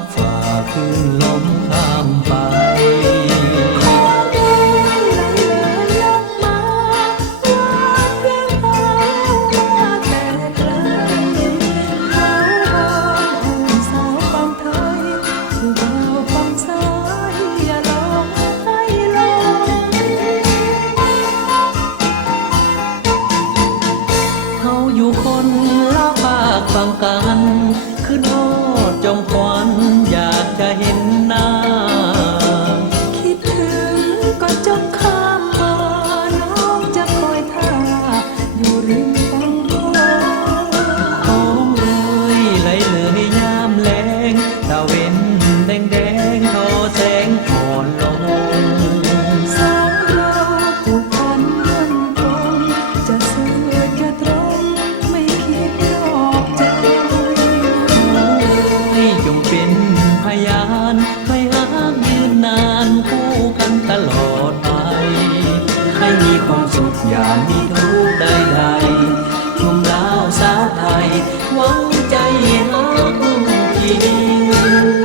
กฝ่าคืนลมข้ามไปอยู่คนละภาคฟังกันขึ้นฮอดจอมควันอยากจะเห็นหน้าคิดถึงก็จงข้ามมาน้องจะคอยท่าอยู่ริมฝั่งโน้นหอมเอ่ยไหลเลยยามแลงตะเว้นแดงแดงทอแสงอ่อนลงสองเราผูกพันมั่นคงจะซื่อจะตรงไม่คิดนอกใจจงเป็นพยานไม่หากยืนนานคู่กันตลอดไปให้มีความสุขอย่ามีทุกข์ใดๆหนุ่มลาวสาวไทยหวังใจฮักจริง